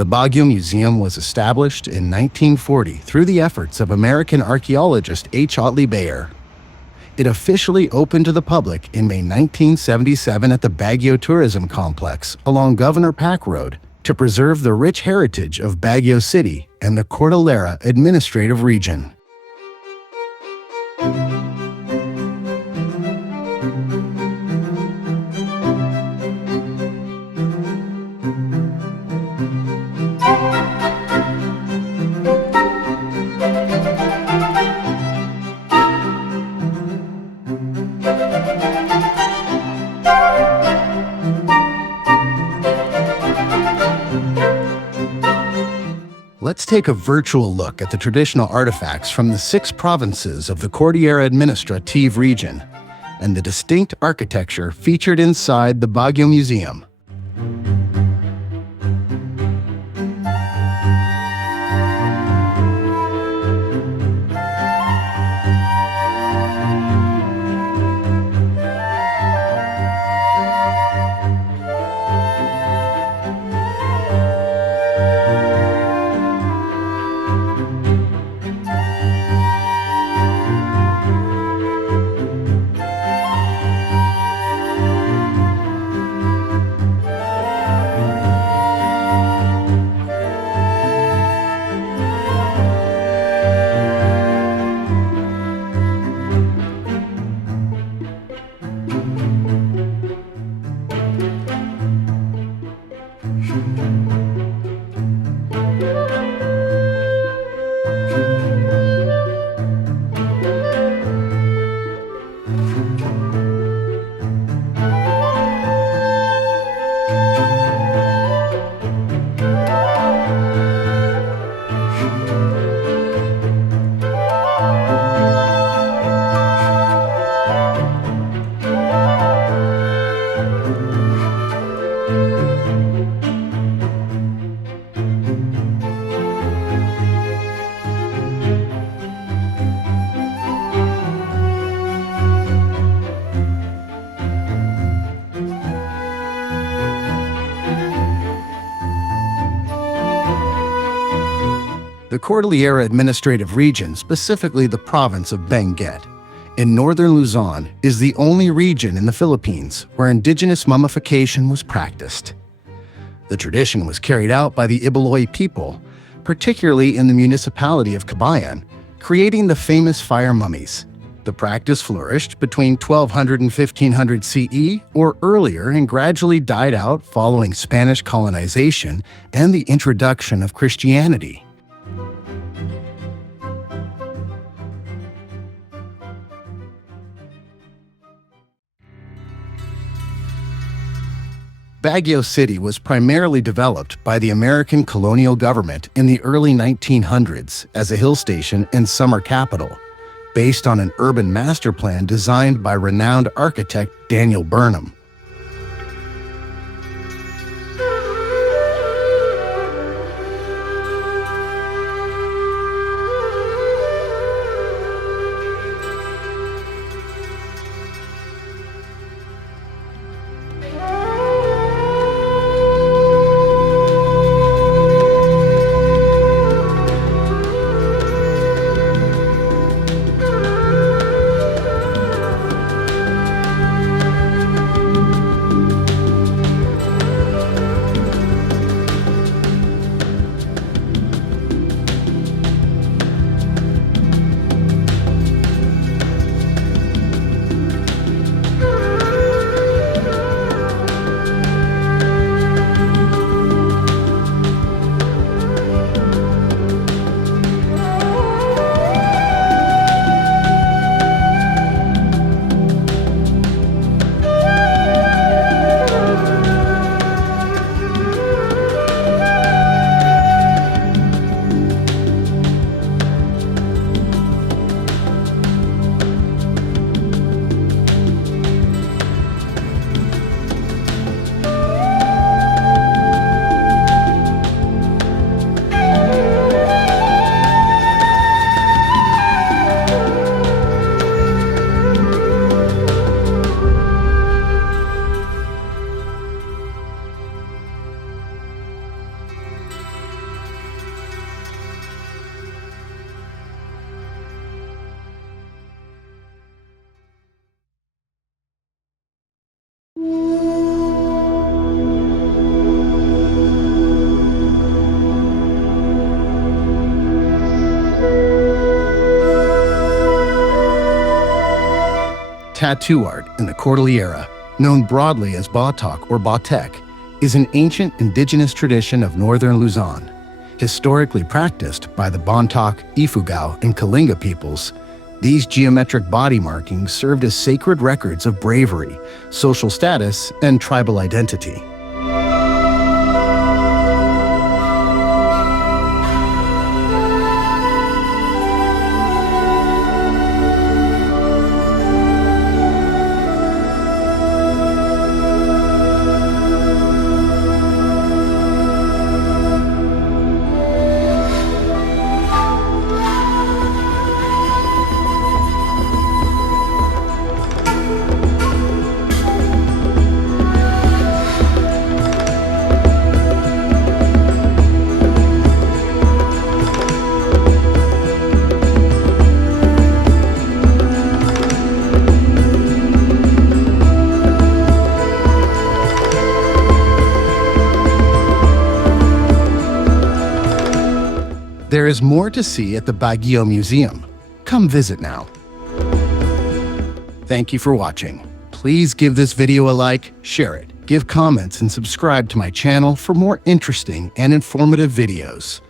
The Baguio Museum was established in 1940 through the efforts of American archaeologist H. Otley Beyer. It officially opened to the public in May 1977 at the Baguio Tourism Complex along govpackroad to preserve the rich heritage of Baguiocity and the Cordillera Administrative Region. Let's take a virtual look at the traditional artifacts from the 6 provinces of the Cordillera Administrative Region and the distinct architecture featured inside the Baguio Museum. The Cordillera Administrative Region, specifically the province of Benguet, in northern Luzon, is the only region in the Philippines where indigenous mummification was practiced. The tradition was carried out by the Iloy people, particularly in the municipality of Cagayan, creating the famous fire mummies. The practice flourished between 1200 and 1500 CE or earlier and gradually died out following Spanish colonization and the introduction of Christianity. Baguiocity was primarily developed by the American colonial government in the early 1900s as a hill station and summer capital, based on an urban master plan designed by renowned architect Daniel Burnham. tattoo art in the Cordillera, known broadly as Batok or Batek, is an ancient indigenous tradition of northern Luzon. Historically practiced by the Bontoc, Ifugao, and Kalinga peoples, these geometric body markings served as sacred records of bravery, social status, and tribal identity. There is more to see at the Baguio Museum. Come visit now. Thank you for watching. Please give this video a like, share it, give comments, and subscribe to my channel for more interesting and informative videos.